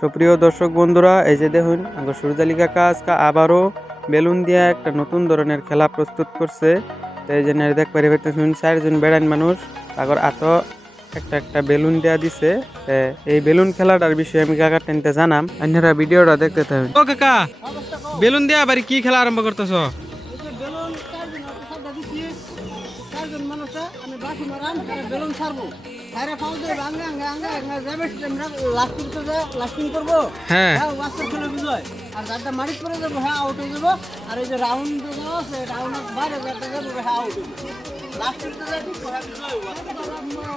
সুপ্রিয় দর্শক বন্ধুরা, এই যে দেখুন সূর্যালী কাকা আজকে আবারও বেলুন দিয়ে একটা নতুন ধরনের খেলা প্রস্তুত করছে। তো এই জন্য দেখতে পাচ্ছেন 4জন বেড়ান মানুষ তারপর এত একটা বেলুন দেওয়া দিছে। এই বেলুন খেলাটার বিষয়ে আমি কাকা টেনতে জানাম, আপনারা ভিডিওটা দেখতে থাকুন। ও কাকা, বেলুন দিয়ে আবার কি খেলা আরম্ভ করতেছ? বেলুন ছাড়বো, লাস্টিং করবো। হ্যাঁ, আর যারটা মারি করে যাবো হ্যাঁ আউট হয়ে যাবো। আর এই যে রাউন্ড আছে রাউন্ডের বাইরে যারটা যাবো হ্যাঁ আউট হয়ে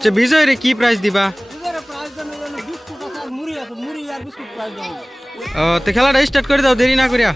যাবো। বিজয় রে কি প্রাইজ দিবা? প্রাইজ বিস্কুট আছে আর মুড়ি আছে, মুড়ি আর বিস্কুট প্রাইজ দেবো। ও তো খেলাটা স্টার্ট করে দাও, দেরি না করিয়া।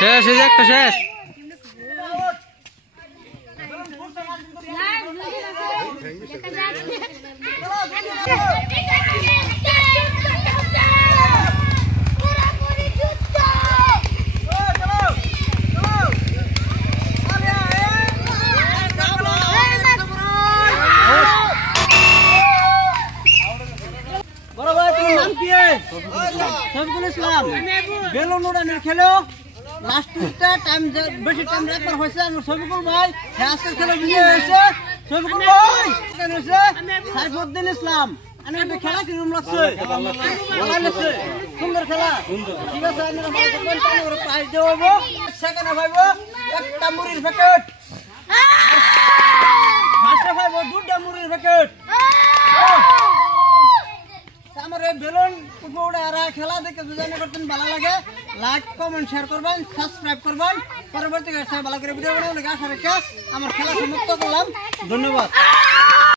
শেষ, এই যে একটা শেষ। বেলুন উড়ানের খেলো লাস্টটা টাইম বেশি টাইম রাখবার হয়েছে। আমার শফিকুল ভাই আজকের খেলা বিজয়ী হয়েছে। শফিকুল ভাই হয়েছে সাইফুদ্দিন ইসলাম। আমি একটা খেলা কিরকম লাগছে? সুন্দর খেলা, ঠিক আছে। প্রাইজ দেবো, সেকেন্ডে পাইব একটা মুড়ির প্যাকেট, ফার্স্টে পাইব 2টা মুড়ির প্যাকেট। আমার এই বেলুন উড়ে খেলা দেখে দুজনে করতেন ভালো লাগে। লাইক কমেন্ট শেয়ার করবেন সাবস্ক্রাইব করবেন পরবর্তী ভালো করে ভিডিও বানাবো আশা রেখে আমার খেলা সমাপ্ত করলাম ধন্যবাদ।